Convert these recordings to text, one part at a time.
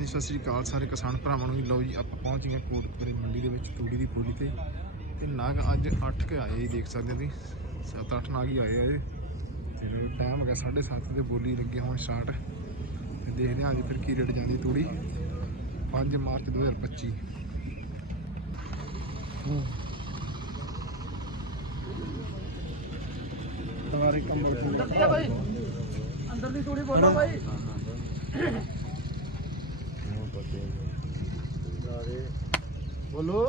ਹਾਂਜੀ ਸਤਿ ਸ੍ਰੀ ਅਕਾਲ ਸਾਰੇ ਕਿਸਾਨ ਭਰਾਵਾਂ ਨੂੰ ਲਓ ਜੀ ਆਪਾਂ ਪਹੁੰਚ ਗਏ ਕੋਟਕਪੁਰੇ ਮੰਡੀ ਦੇ ਵਿੱਚ ਤੂੜੀ ਦੀ ਪੂੜੀ ਤੇ। ਤੇ ਨਾਗ ਅੱਜ 8 ਕੇ ਆਏ ਦੇਖ ਸਕਦੇ ਤੁਸੀਂ। 7-8 ਨਾਗ ਹੀ ਆਏ ਆ ਤੇ ਟਾਈਮ ਹੈਗਾ 7:30 ਤੇ ਬੋਲੀ ਲੱਗੇ ਹੁਣ ਸਟਾਰਟ ਤੇ ਦੇਖਦੇ ਹਾਂ ਅੱਜ ਫਿਰ ਕੀ ਰੇਟ ਜਾਂਦੀ ਤੂੜੀ। 5 ਮਾਰਚ 2025 ਤਾਰੇ ਕੰਬਲ ਅੰਦਰ ਦੀ ਤੂੜੀ ਬੋਲੋ ਭਾਈ ਬੋਲੋ।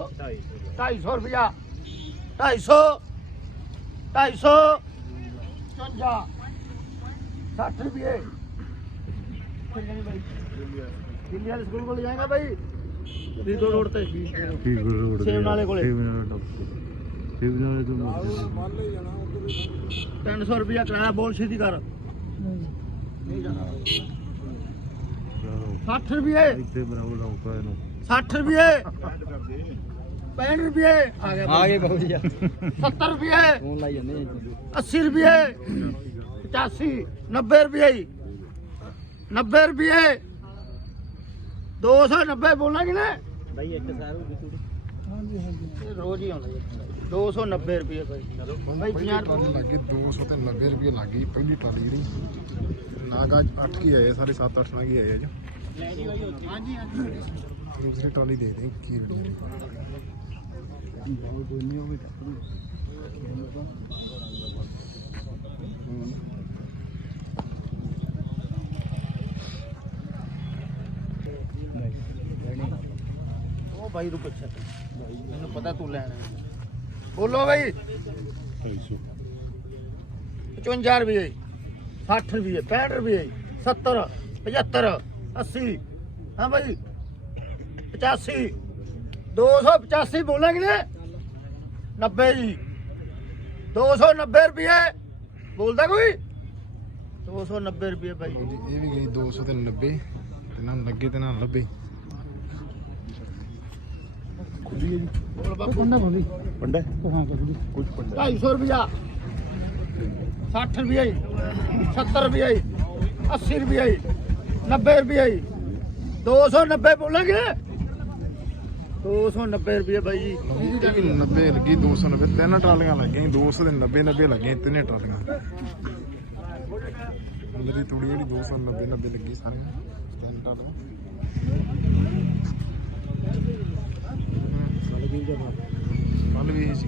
250 ਰੁਪਿਆ 250 250 55 60 ਰੁਪਏ। ਦਿੱਲੀ ਵਾਲੇ ਸਕੂਲ ਕੋਲ ਜਾਏਗਾ ਭਾਈ ਰੀਦੋ ਰੋਡ ਤੇ। ਸੇਵ ਨਾਲੇ ਕੋਲੇ। 300 ਰੁਪਿਆ ਕਿਰਾਇਆ ਬੋਲ ਸਿੱਧੀ ਕਰ। ਨਹੀਂ ਜਾਣਾ। 60 ਰੁਪਏ। 60 ਰੁਪਏ। 65 ਰੁਪਏ। ਆ ਗਿਆ ਆ ਗਏ ਬਾਬੂ ਜੀ। 70 ਰੁਪਏ। ਫੋਨ ਲਾਈ ਜਾਂਦੇ 80 ਰੁਪਏ। 85 90 ਰੁਪਏ 90 ਰੁਪਏ। 290 ਬੋਲਣਾ ਕਿ ਨਾ ਬਾਈ ਇੱਕ ਸਾਰ ਹੋ ਗਈ ਤੂੜੀ ਇਹ ਰੋਜ਼ ਹੀ ਆਉਂਦਾ ਜੀ। 290 ਰੁਪਏ ਭਾਈ। ਭਾਈ 50 ਟਰਾਲੀ ਲੱਗੀ 200 ਤੇ 90 ਰੁਪਏ ਲੱਗ ਗਈ। ਪਹਿਲੀ ਟਰਾਲੀ ਜਿਹੜੀ ਨਾਗ ਅੱਜ 8 ਕੀ ਆਏ ਸਾਰੇ 7-8 ਨਾਗ ਹੀ ਆਏ ਅੱਜ ਹਾਂਜੀ ਹਾਂਜੀ ਦੂਸਰੀ ਟਰਾਲੀ ਦੇ ਦੇ ਕੀ ਰੇਟ ਹੈ ਕੋਈ ਨਹੀਂ ਉਹ ਵੀ ਉਹ ਬਾਈ ਨੂੰ ਪੁੱਛਿਆ ਮੈਨੂੰ ਪਤਾ ਤੂੰ ਲੈਣਾ। ਬੋਲੋ ਬਾਈ। 55 ਰੁਪਏ। 60 ਰੁਪਏ 65 ਰੁਪਏ 70 75 80 ਹਾਂ ਬਾਈ। 85 285 ਬੋਲਾਂਗੇ ਨੇ 90 ਜੀ। 290 ਰੁਪਏ। ਬੋਲਦਾ ਕੋਈ? 290 ਰੁਪਏ ਬਾਈ। ਲਓ ਜੀ ਇਹ ਵੀ ਗਈ 200 ਤੇ 90 ਤੇ ਨਾ ਲੱਗੇ ਤੇ ਨਾ ਲੱਭੇ। ਬੋਲ ਬਾਪੂ। ਪੰਡਾ? ਹਾਂ ਕਰ ਜੀ ਕੁਝ ਪੰਡਾ। 250 ਰੁਪਿਆ 60 ਰੁਪਏ 70 ਰੁਪਏ 80 ਰੁਪਏ 90 ਰੁਪਏ 290 ਬੋਲਾਂਗੇ। 290 ਰੁਪਏ ਬਾਈ ਜੀ। 90 ਲੱਗੀ 290 ਤਿੰਨ ਟਰਾਲੀਆਂ ਲੱਗੀਆਂ 200 ਦੇ 90 90 ਲੱਗੀਆਂ ਤਿੰਨੇ ਟਰਾਲੀਆਂ। ਅੰਦਰ ਦੀ ਤੂੜੀ ਜਿਹੜੀ 290 90 ਲੱਗੀ ਸਾਰੀਆਂ ਤਿੰਨ ਟਰਾਲੀਆਂ। ਕੱਲ ਵੀ ਇਹ ਸੀ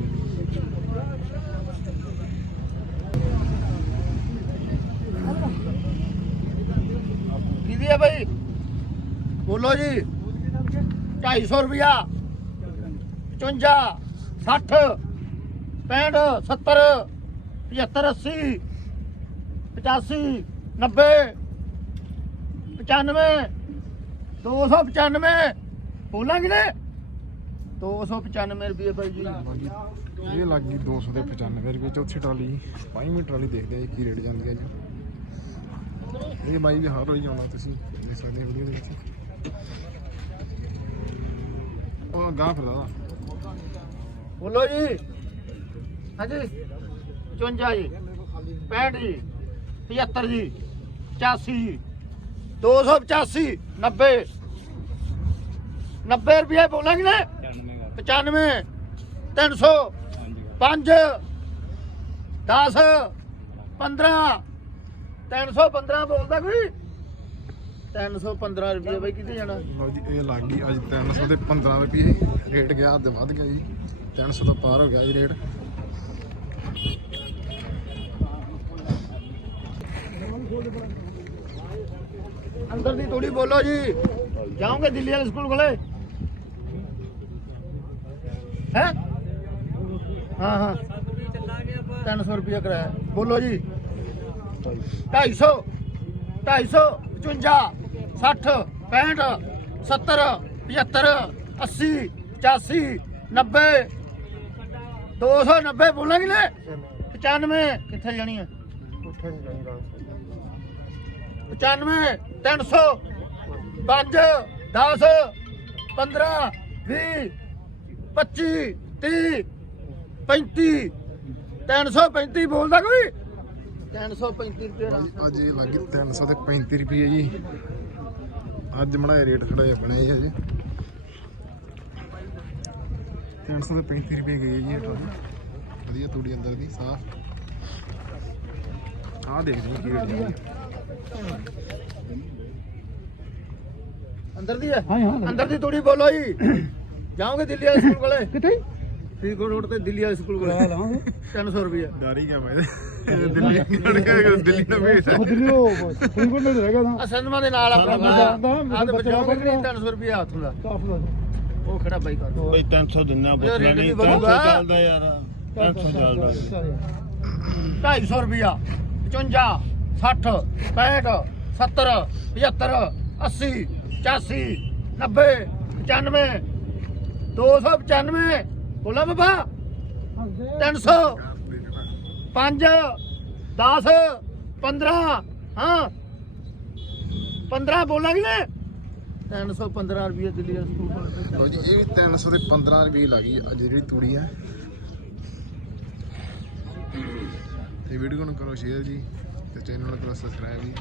ਕਿਹਦੀ ਹੈ ਬਾਈ ਬੋਲੋ ਜੀ। 250 ਰੁਪਿਆ 55 60 65 70 75 80 85 90 95 295 ਬੋਲਾਂਗੇ ਨੇ 295 ਰੁਪਏ ਬਾਈ ਜੀ। ਇਹ ਲੱਗ ਗਈ 200 ਦੇ 95 ਰੁਪਏ ਚੌਥੀ ਟਰਾਲੀ। ਪੰਜਵੀਂ ਟਰਾਲੀ ਦੇਖਦੇ ਆ ਕੀ ਰੇਟ ਜਾਂਦੀ ਹੈ ਜੀ। ਇਹ ਬਾਈ ਵੀ ਹਰ ਰੋਜ਼ ਆਉਣਾ ਤੁਸੀਂ, ਦੇਖ ਸਕਦੇ ਹੋ ਵੀਡੀਓ ਦੇ ਵਿੱਚ। ਉਹ ਗਾਂ ਫਿਰਦਾ ਵਾ। ਬੋਲੋ ਜੀ। ਹਾਂਜੀ। 54 ਜੀ 65 ਜੀ 75 ਜੀ 85 ਜੀ 285 90 90 ਰੁਪਏ ਬੋਲਾਂਗੇ ਨੇ 95 300 5 10 15 315 ਬੋਲਦਾ ਕੋਈ? 315 ਰੁਪਏ ਬਾਈ ਕਿੱਥੇ ਜਾਣਾ? ਲਓ ਜੀ ਇਹ ਲੱਗ ਗਈ ਅੱਜ 300 ਤੇ 15 ਰੁਪਏ। ਰੇਟ ਗਿਆ ਤੇ ਵੱਧ ਗਿਆ ਜੀ। 300 ਤੋਂ ਪਾਰ ਹੋ ਗਿਆ ਜੀ ਰੇਟ। ਅੰਦਰ ਦੀ ਥੋੜੀ ਬੋਲੋ ਜੀ। ਜਾਓਗੇ ਦਿੱਲੀ ਵਾਲੇ ਸਕੂਲ ਕੋਲੇ? ਹੈ? ਹਾਂ ਹਾਂ। 300 ਰੁਪਏ ਕਰਾਇਆ। ਬੋਲੋ ਜੀ। 250 250 55 60 65 70 75 80 85 90 290 ਬੋਲਾਂਗੇ ਨੇ 95 ਕਿੱਥੇ ਜਾਣੀ ਹੈ 95 300 5 10 15 20 25 30 35 335 ਬੋਲਦਾ ਕੋਈ? 335 ਰੁਪਏ ਅੱਜ ਇਹ ਲੱਗੀ 300 ਤੇ 35 ਰੁਪਏ ਜੀ। ਅੱਜ ਮੜਾ ਰੇਟ ਥੋੜਾ ਜਿਹਾ ਬਣਿਆ ਜੀ ਅਜੇ 335 ਰੁਪਏ ਗਈ ਜੀ ਇਹ ਵਧੀਆ ਤੂੜੀ ਅੰਦਰ ਦੀ ਸਾਫ਼। ਆਹ ਦੇਖਦੇ ਹਾਂ ਕੀ ਰੇਟ ਹੈ ਅੰਦਰ ਦੀ ਹੈ? ਹਾਂ ਹਾਂ। ਅੰਦਰ ਦੀ ਤੂੜੀ ਬੋਲੋ ਜੀ। ਜਾਓਗੇ ਦਿੱਲੀ ਵਾਲੇ ਸਕੂਲ ਕੋਲੇ? ਕਿੱਥੇ? ਫਰੀਦਕੋਟ ਰੋਡ ਤੇ ਦਿੱਲੀ ਵਾਲੇ ਸਕੂਲ ਲਾ ਕੋਲੇ ਲਾਂਗੇ 300 ਰੁਪਏ ਡਰ ਗਿਆ ਮੈਂ। ਦਿੱਲੀ ਲੜਕਾ ਦਿੱਲੀ ਨਾ ਭੇਜ ਉਹ ਦਿੱਲੀ ਉਹ ਫਰੀਦਕੋਟ ਨੇੜੇ ਰਹਿ ਗਿਆ ਆ ਸੰਧਮਾ ਦੇ ਨਾਲ ਆਪਣਾ ਮੈਂ ਜਾਣਦਾ, ਮੇਰੇ ਆ ਤੇ ਬੱਚਾ ਬਚਾਓਗੇ ਪੜ੍ਹਦਾ। ਨਹੀਂ 300 ਰੁਪਏ ਹੱਥ ਦਾ ਕਾਫਲਾ ਉਹ ਖੜਾ ਬਾਈ ਕਰ। ਬਈ 300 ਦਿਨਾ ਯਾਰ ਰੇਟ ਨਹੀਂ ਵੀ 300 ਵਧੂਗਾ। ਚੱਲਦਾ ਯਾਰ 300 ਚੱਲਦਾ। 250 ਰੁਪਿਆ 55 60 65 70 75 80 85 90 95 295 ਬੋਲਾ ਬਾਬਾ। 300 5 10 15 ਹਾਂ। 15 ਬੋਲਾਂਗੇ ਨੇ 315 ਰੁਪਏ ਦਿੱਲੀ ਸਕੂਲ ਕੋਲ ਜੀ, ਇਹ ਵੀ 300 ਦੇ 15 ਰੁਪਏ ਲੱਗੀ ਅੱਜ ਜਿਹੜੀ ਤੂੜੀ ਹੈ ਤੇ ਵੀਡੀਓ ਨੂੰ ਕਰੋ ਸ਼ੇਅਰ ਜੀ, ਤੇ ਚੈਨਲ ਨੂੰ ਕਰੋ ਸਬਸਕ੍ਰਾਈਬ ਜੀ।